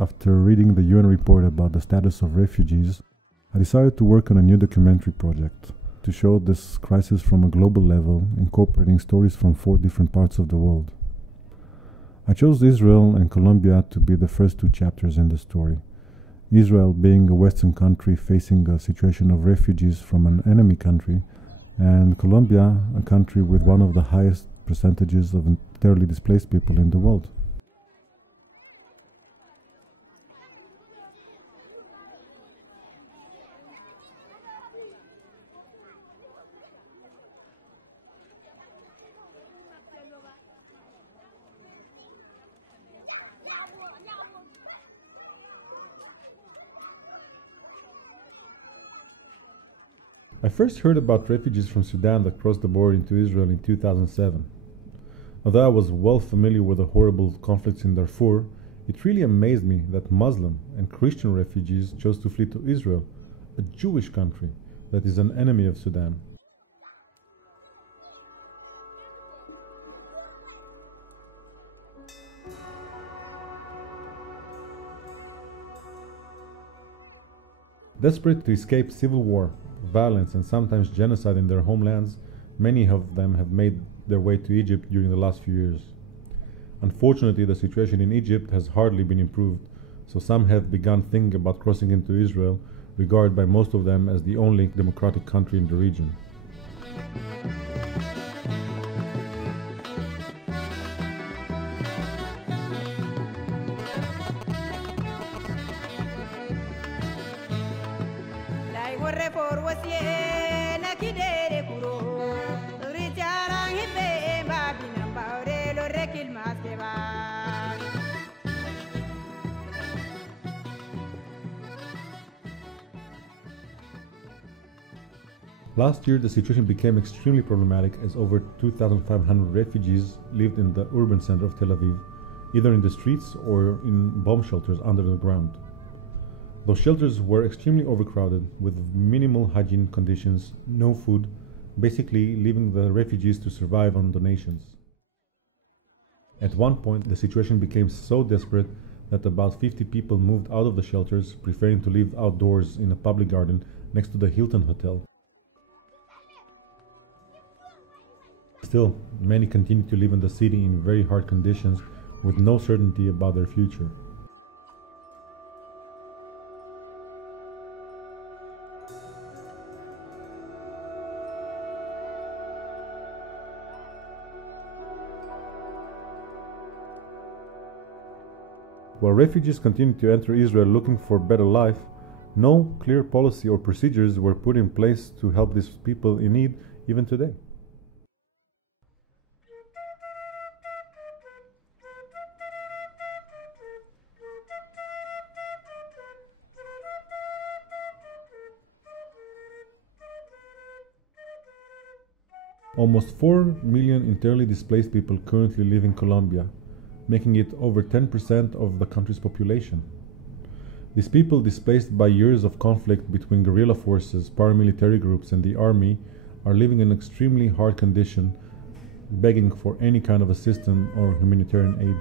After reading the UN report about the status of refugees, I decided to work on a new documentary project to show this crisis from a global level, incorporating stories from 4 different parts of the world. I chose Israel and Colombia to be the first 2 chapters in the story. Israel being a Western country facing a situation of refugees from an enemy country, and Colombia, a country with one of the highest percentages of internally displaced people in the world. I first heard about refugees from Sudan that crossed the border into Israel in 2007. Although I was well familiar with the horrible conflicts in Darfur, it really amazed me that Muslim and Christian refugees chose to flee to Israel, a Jewish country that is an enemy of Sudan. Desperate to escape civil war, violence and sometimes genocide in their homelands, many of them have made their way to Egypt during the last few years. Unfortunately, the situation in Egypt has hardly been improved, so some have begun thinking about crossing into Israel, regarded by most of them as the only democratic country in the region. Last year, the situation became extremely problematic as over 2,500 refugees lived in the urban center of Tel Aviv, either in the streets or in bomb shelters under the ground. Those shelters were extremely overcrowded, with minimal hygiene conditions, no food, basically leaving the refugees to survive on donations. At one point, the situation became so desperate that about 50 people moved out of the shelters, preferring to live outdoors in a public garden next to the Hilton Hotel. Still, many continue to live in the city in very hard conditions with no certainty about their future. While refugees continue to enter Israel looking for a better life, no clear policy or procedures were put in place to help these people in need even today. Almost 4 million internally displaced people currently live in Colombia, making it over 10% of the country's population. These people, displaced by years of conflict between guerrilla forces, paramilitary groups and the army, are living in extremely hard conditions, begging for any kind of assistance or humanitarian aid.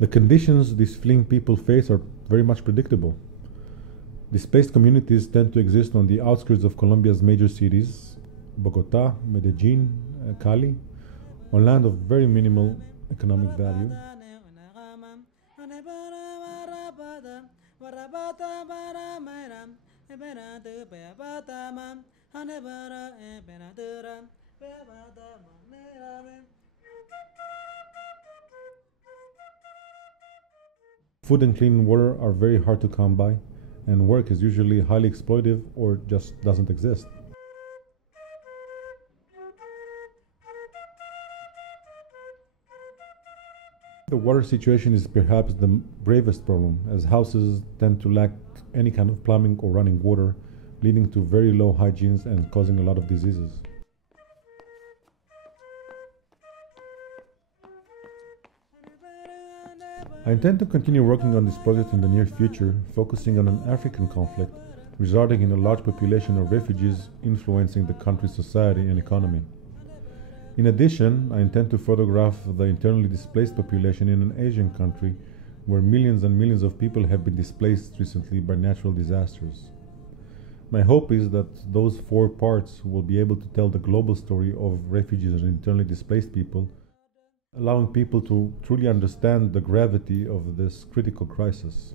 The conditions these fleeing people face are very much predictable. Displaced communities tend to exist on the outskirts of Colombia's major cities, Bogota, Medellin, Cali, on land of very minimal economic value. Food and clean water are very hard to come by, and work is usually highly exploitive or just doesn't exist. The water situation is perhaps the bravest problem, as houses tend to lack any kind of plumbing or running water, leading to very low hygienes and causing a lot of diseases. I intend to continue working on this project in the near future, focusing on an African conflict resulting in a large population of refugees influencing the country's society and economy. In addition, I intend to photograph the internally displaced population in an Asian country where millions and millions of people have been displaced recently by natural disasters. My hope is that those 4 parts will be able to tell the global story of refugees and internally displaced people, allowing people to truly understand the gravity of this critical crisis.